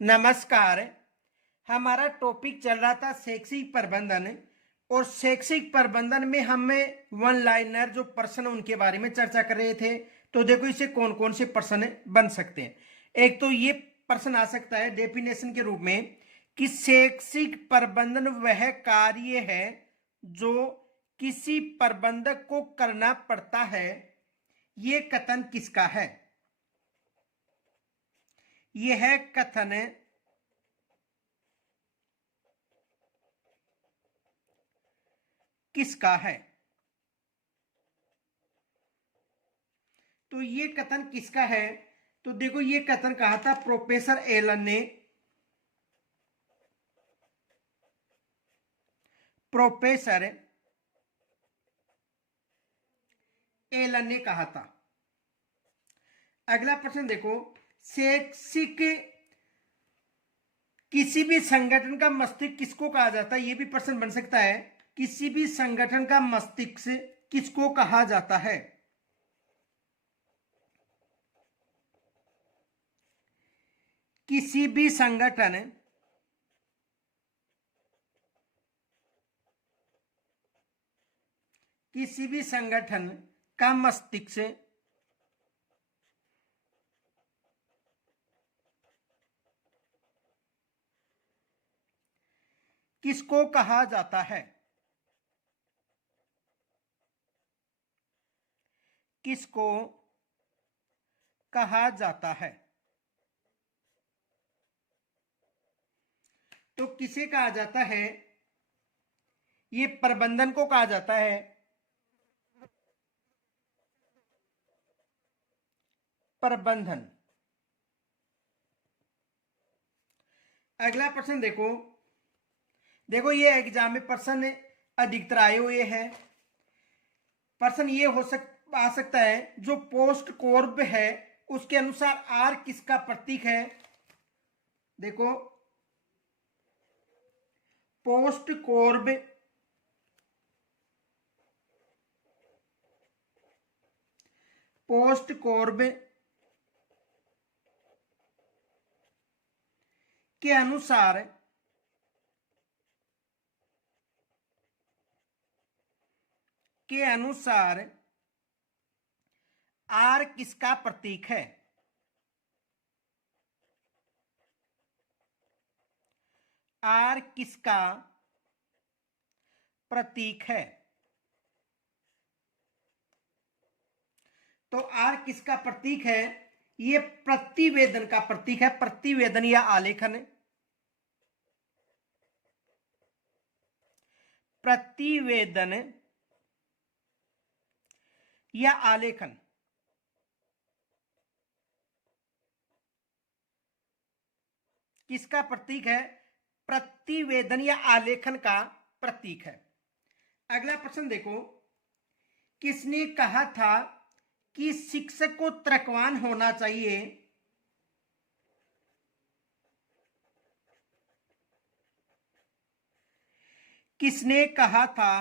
नमस्कार। हमारा टॉपिक चल रहा था शैक्षिक प्रबंधन और शैक्षिक प्रबंधन में हमें वन लाइनर जो प्रश्न उनके बारे में चर्चा कर रहे थे। तो देखो इसे कौन कौन से प्रश्न बन सकते हैं। एक तो ये प्रश्न आ सकता है डेफिनेशन के रूप में कि शैक्षिक प्रबंधन वह कार्य है जो किसी प्रबंधक को करना पड़ता है। ये कथन किसका है? यह कथन किसका है? तो ये कथन किसका है? तो देखो ये कथन कहा था प्रोफेसर एलन ने। प्रोफेसर एलन ने कहा था। अगला प्रश्न देखो, शैक्षिक किसी भी संगठन का मस्तिष्क किसको कहा जाता है? यह भी प्रश्न बन सकता है। किसी भी संगठन का मस्तिष्क किसको कहा जाता है? किसी भी संगठन का मस्तिष्क किसको कहा जाता है? किसको कहा जाता है? तो किसे कहा जाता है? ये प्रबंधन को कहा जाता है। प्रबंधन। अगला प्रश्न देखो, ये एग्जाम में प्रश्न अधिकतर आए हुए हैं। प्रश्न ये आ सकता है जो पोस्ट कोर्ब है उसके अनुसार आर किसका प्रतीक है? देखो पोस्ट कोर्ब के अनुसार आर किसका प्रतीक है? आर किसका प्रतीक है? तो आर किसका प्रतीक है? ये प्रतिवेदन का प्रतीक है। प्रतिवेदन या आलेखन। प्रतिवेदन या आलेखन किसका प्रतीक है? प्रतिवेदन या आलेखन का प्रतीक है। अगला प्रश्न देखो, किसने कहा था कि शिक्षक को तर्कवान होना चाहिए? किसने कहा था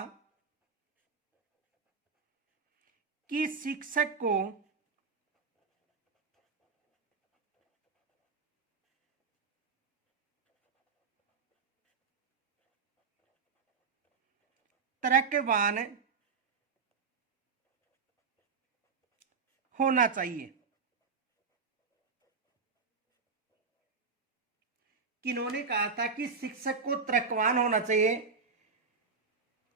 कि शिक्षक को तर्कवान होना चाहिए? किन्होंने कहा था कि शिक्षक को तर्कवान होना चाहिए?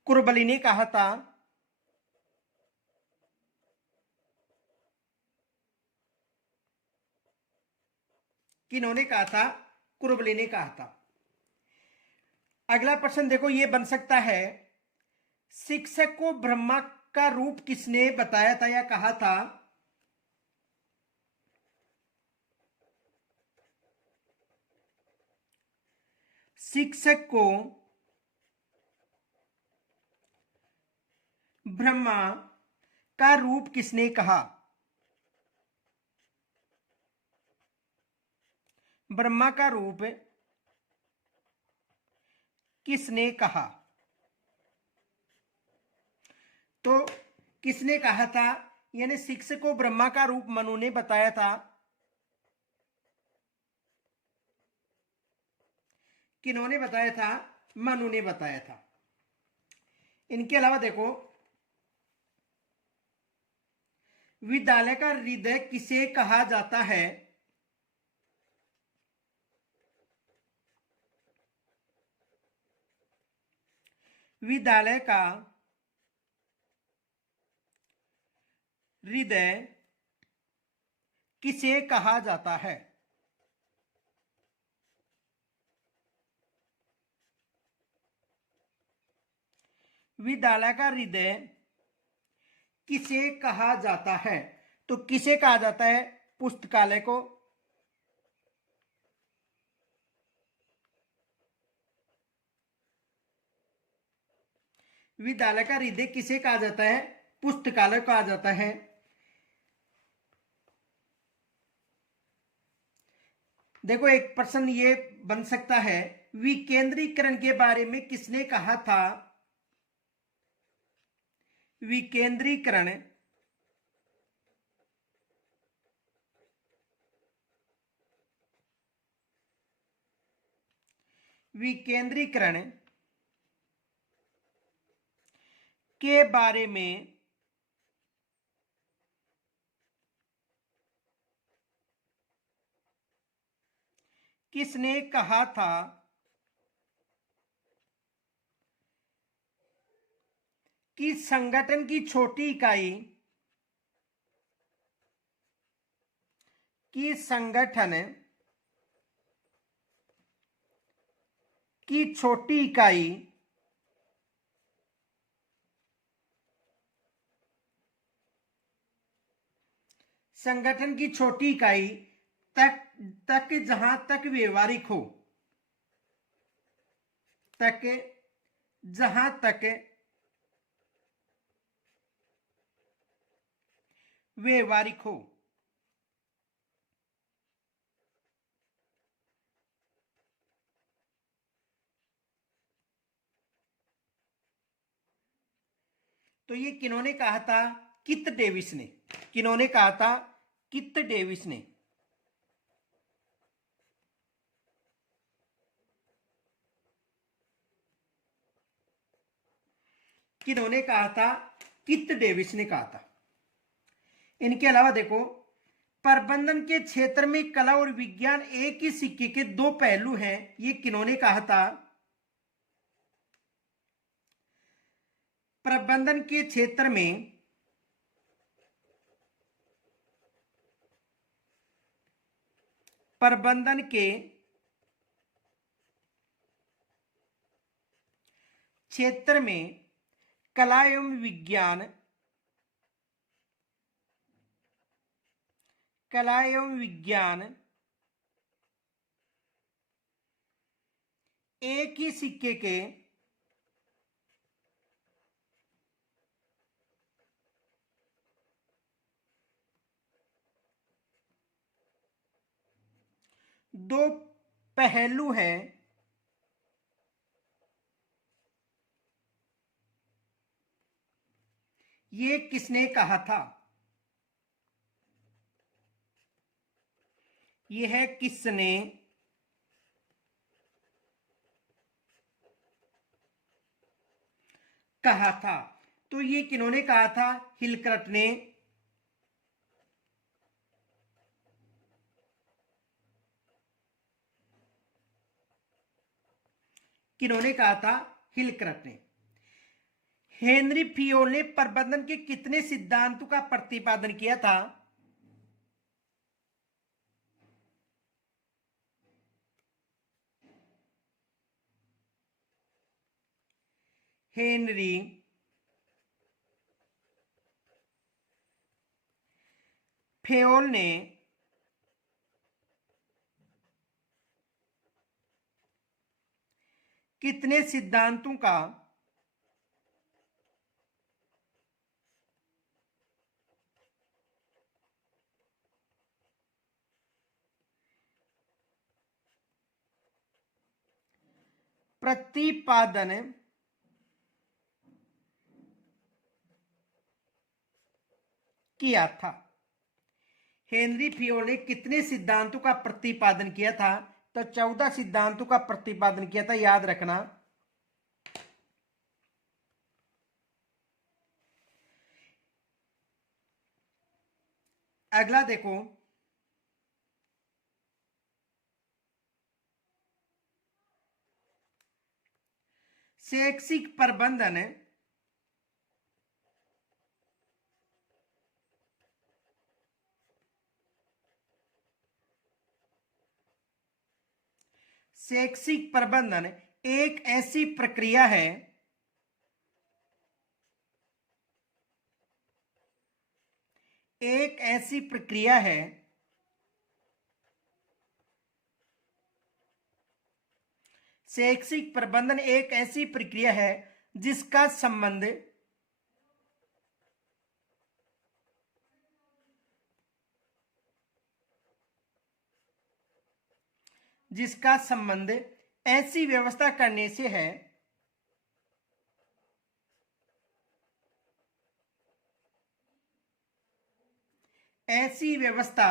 कुरबली ने कहा था। किन्होंने कहा था? कुरबली ने कहा था। अगला प्रश्न देखो, ये बन सकता है शिक्षक को ब्रह्मा का रूप किसने बताया था या कहा था? शिक्षक को ब्रह्मा का रूप किसने कहा? ब्रह्मा का रूप किसने कहा? तो किसने कहा था? यानी शिक्षक को ब्रह्मा का रूप मनु ने बताया था। किन्होंने बताया था? मनु ने बताया था। इनके अलावा देखो, विद्यालय का हृदय किसे कहा जाता है? विद्यालय का हृदय किसे कहा जाता है? विद्यालय का हृदय किसे कहा जाता है? तो किसे कहा जाता है? पुस्तकालय को। विद्यालय का हृदय किसे कहा जाता है? पुस्तकालय कहा जाता है। देखो, एक प्रश्न ये बन सकता है, विकेंद्रीकरण के बारे में किसने कहा था? विकेंद्रीकरण विकेंद्रीकरण के बारे में किसने कहा था? कि संगठन की छोटी इकाई की संगठन की छोटी इकाई संगठन की छोटी इकाई तक जहां तक व्यवहारिक हो, तक जहां तक व्यवहारिक हो। तो ये किन्होंने कहा था? कित डेविस ने। किन्होंने कहा था? कित डेविस ने। किन्होंने कहा था? कित डेविस ने कहा था। इनके अलावा देखो, प्रबंधन के क्षेत्र में कला और विज्ञान एक ही सिक्के के दो पहलू हैं, ये किन्होंने कहा था? प्रबंधन के क्षेत्र में प्रबंधन के क्षेत्र में कला एवं विज्ञान एक ही सिक्के के दो पहलू हैं, ये किसने कहा था? यह किसने कहा था? तो ये किन्होंने कहा था? हिलकर्ट ने। किन्होंने कहा था? हिलकर्ट ने। हेनरी फियोल ने प्रबंधन के कितने सिद्धांतों का प्रतिपादन किया था? हेनरी फियोल ने कितने सिद्धांतों का प्रतिपादन किया था? हेनरी फियोल ने कितने सिद्धांतों का प्रतिपादन किया था? तो 14 सिद्धांतों का प्रतिपादन किया था, याद रखना। अगला देखो, शैक्षिक प्रबंधन शैक्षिक प्रबंधन एक ऐसी प्रक्रिया है एक ऐसी प्रक्रिया है शैक्षिक प्रबंधन एक ऐसी प्रक्रिया है जिसका संबंध ऐसी व्यवस्था करने से है ऐसी व्यवस्था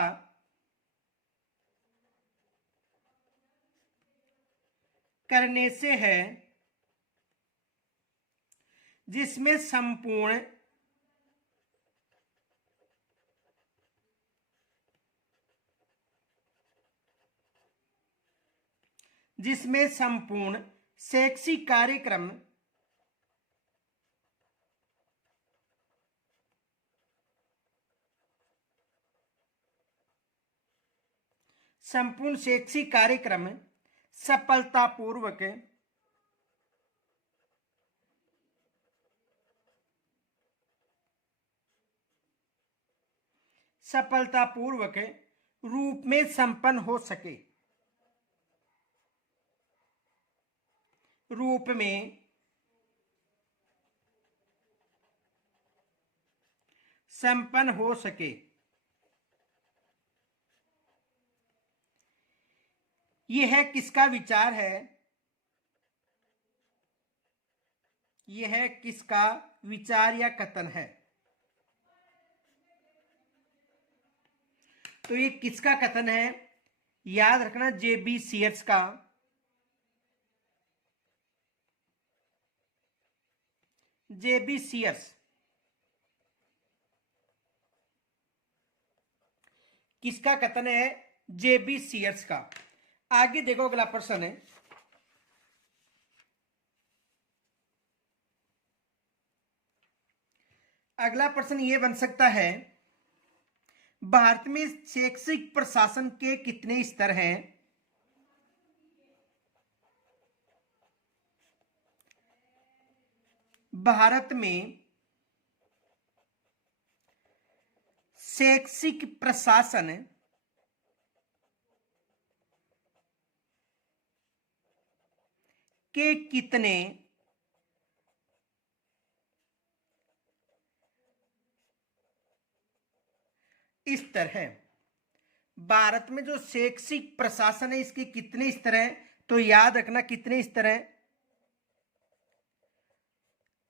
करने से है जिसमें संपूर्ण शैक्षिक कार्यक्रम संपूर्ण शैक्षिक कार्यक्रम सफलतापूर्वक रूप में संपन्न हो सके, रूप में संपन्न हो सके। यह किसका विचार है? यह किसका विचार या कथन है? तो ये किसका कथन है? याद रखना, जेबी सीयर्स का। जेबी सीयर्स किसका कथन है? जेबी सीयर्स का। आगे देखो, अगला प्रश्न है, अगला प्रश्न यह बन सकता है, भारत में शैक्षिक प्रशासन के कितने स्तर हैं? भारत में शैक्षिक प्रशासन के कितने स्तर है? भारत में जो शैक्षिक प्रशासन है इसके कितने स्तर हैं? तो याद रखना, कितने स्तर हैं?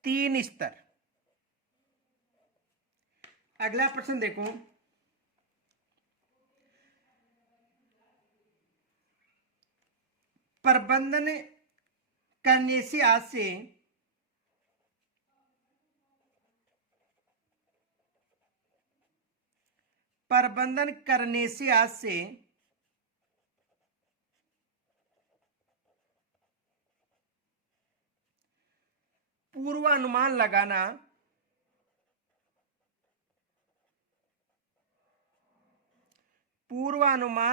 3 स्तर। अगला प्रश्न देखो, प्रबंधन करने से आज से प्रबंधन करने से आज से पूर्वानुमान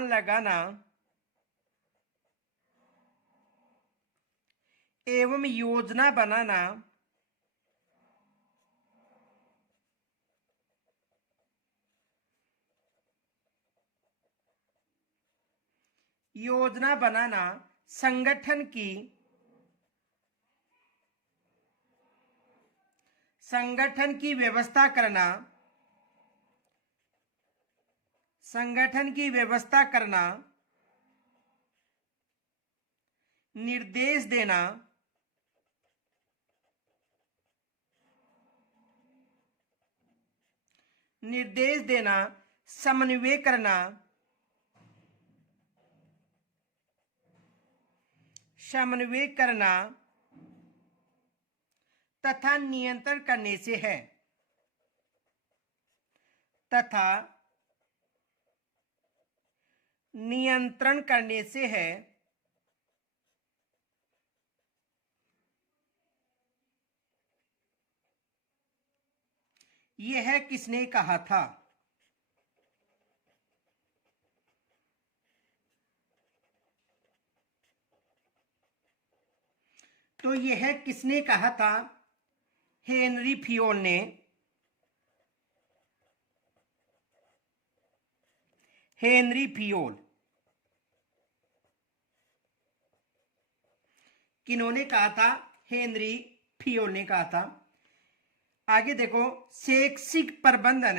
लगाना एवं योजना बनाना संगठन की व्यवस्था करना, निर्देश देना, समन्वय करना, समन्वय करना तथा नियंत्रण करने से है, तथा नियंत्रण करने से है। यह किसने कहा था? तो यह किसने कहा था? हेनरी फियोल ने। हेनरी फियोल। किन्होंने कहा था? हेनरी फियोल ने कहा था। आगे देखो, शैक्षिक प्रबंधन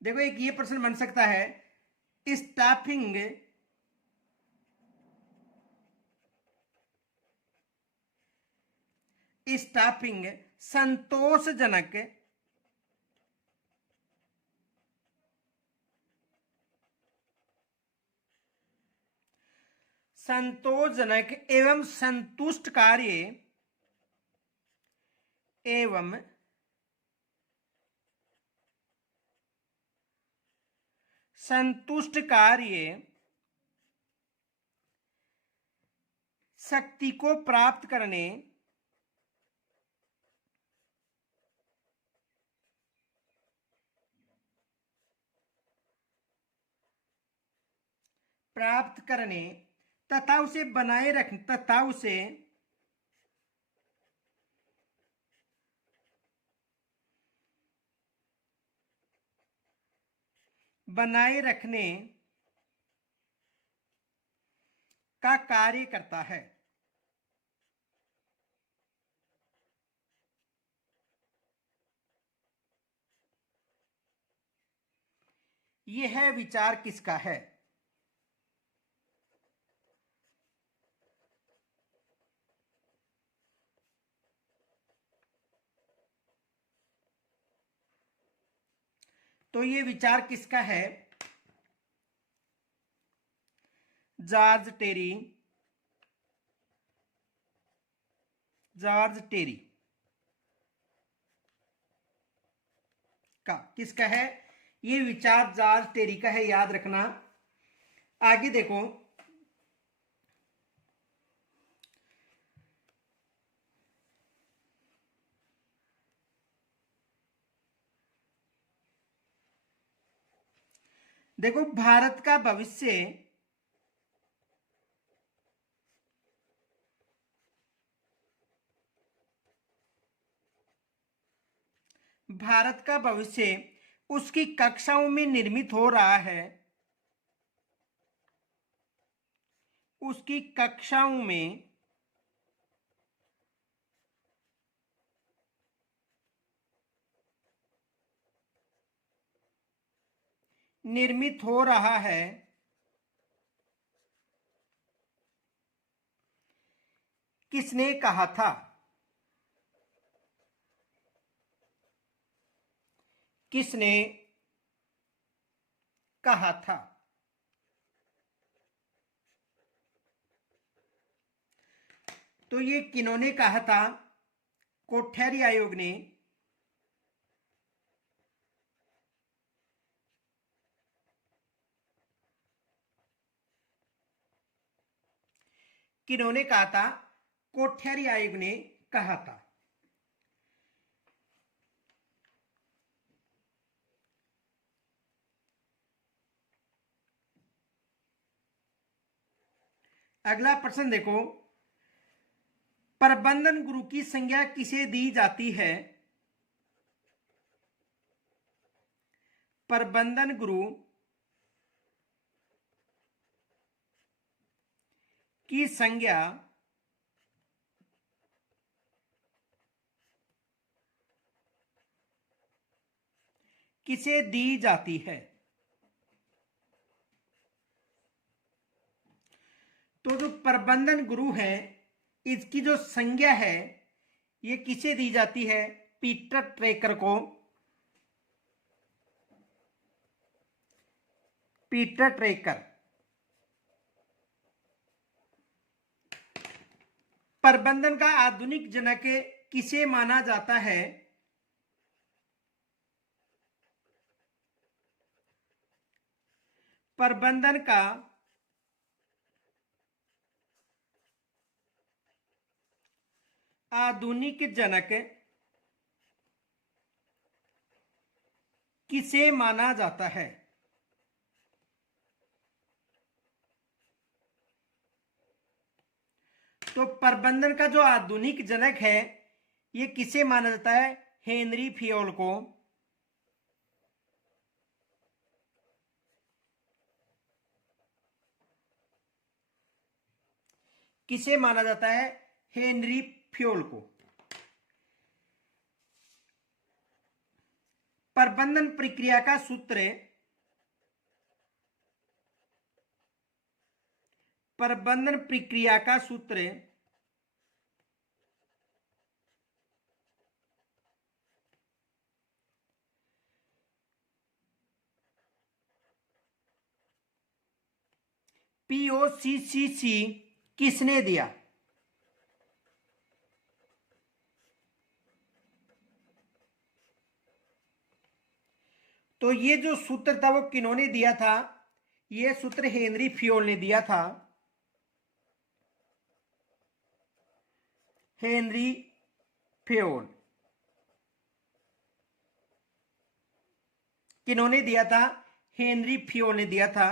देखो, एक ये प्रश्न बन सकता है, स्टाफिंग स्टाफिंग संतोषजनक संतोषजनक एवं संतुष्ट कार्य एवं संतुष्ट कार्य शक्ति को प्राप्त करने तथा उसे बनाए रखने तथा उसे बनाए रखने का कार्य करता है। यह विचार किसका है? तो ये विचार किसका है? जॉर्ज टेरी। जॉर्ज टेरी का। किसका है? ये विचार जॉर्ज टेरी का है, याद रखना। आगे देखो, देखो भारत का भविष्य भारत का भविष्य उसकी कक्षाओं में निर्मित हो रहा है। उसकी कक्षाओं में निर्मित हो रहा है। किसने कहा था? किसने कहा था? तो ये किन्होंने कहा था? कोठेरी आयोग ने। किन्होंने कहा था? कोठेरी आयोग ने कहा था। अगला प्रश्न देखो, प्रबंधन गुरु की संज्ञा किसे दी जाती है? प्रबंधन गुरु की संज्ञा किसे दी जाती है? तो जो प्रबंधन गुरु है, इसकी जो संज्ञा है ये किसे दी जाती है? पीटर ट्रेकर को। Peter Drucker. प्रबंधन का आधुनिक जनक किसे माना जाता है? प्रबंधन का आधुनिक जनक किसे माना जाता है? तो प्रबंधन का जो आधुनिक जनक है ये किसे माना जाता है? हेनरी फियोल को। किसे माना जाता है? हेनरी फियोल को। प्रबंधन प्रक्रिया का सूत्र। प्रबंधन प्रक्रिया का सूत्र POCCC किसने दिया? तो ये जो सूत्र था वो किन्होंने दिया था? ये सूत्र हेनरी फियोल ने दिया था। हेनरी फियोल। किन्होंने दिया था? हेनरी फियोल ने दिया था।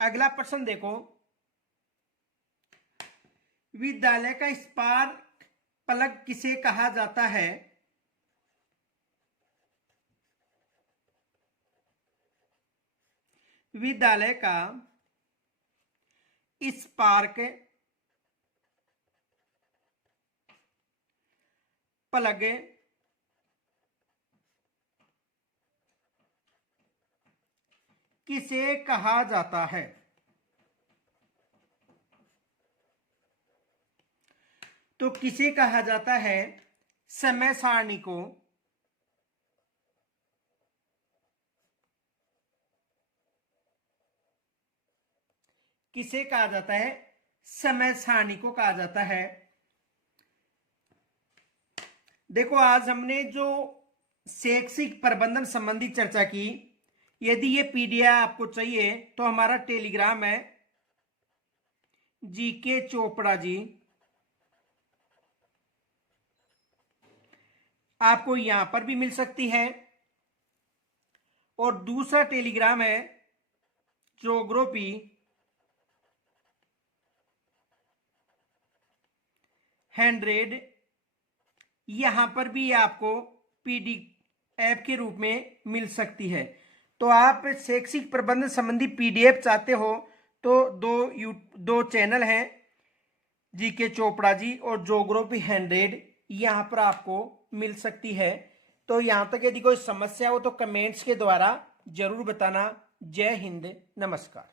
अगला प्रश्न देखो, विद्यालय का स्पार्क प्लग किसे कहा जाता है? विद्यालय का स्पार्क प्लग किसे कहा जाता है? तो किसे कहा जाता है? समय सारणी को। किसे कहा जाता है? समय सारणी को कहा जाता है। देखो आज हमने जो शैक्षिक प्रबंधन संबंधी चर्चा की, यदि ये पीडीएफ आपको चाहिए तो हमारा टेलीग्राम है जीके चोपड़ा जी, आपको यहां पर भी मिल सकती है। और दूसरा टेलीग्राम है ज्योग्राफी हंड्रेड, यहां पर भी आपको पीडीएफ के रूप में मिल सकती है। तो आप शैक्षिक प्रबंधन संबंधी पीडीएफ चाहते हो तो दो चैनल हैं, जीके चोपड़ा जी और ज्योग्राफी 100, यहां पर आपको मिल सकती है। तो यहां तक यदि कोई समस्या हो तो कमेंट्स के द्वारा जरूर बताना। जय हिंद, नमस्कार।